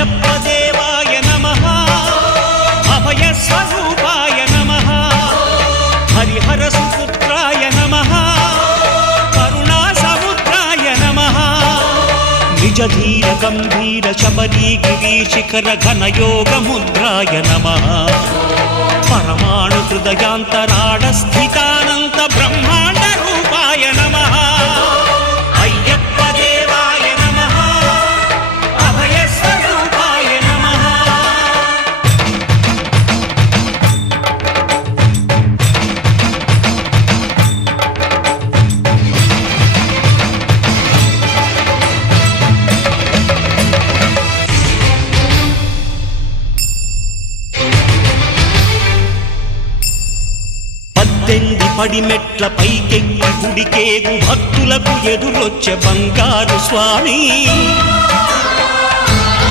అయ్యప్ప దేవాయ నమః అభయ స్వరూపాయ నమః హరిహర సుపుత్రాయ నమః కరుణా సముద్రాయ నమః నిజ ధీర గంభీర శబరీ గిరి శిఖర ఘన యోగ ముద్రాయ నమః పరమాణు హృదయాంతరాళ స్థితానంత బ్రహ్మాండ రూపాయ నమః అయ్యప్ప దేవాయ నమః అభయ స్వరూపాయ నమః పద్దెంది పడిమెట్ల పైకెక్కి గుడికేగు భక్తులకు ఎదురొచ్చే బంగారు స్వామి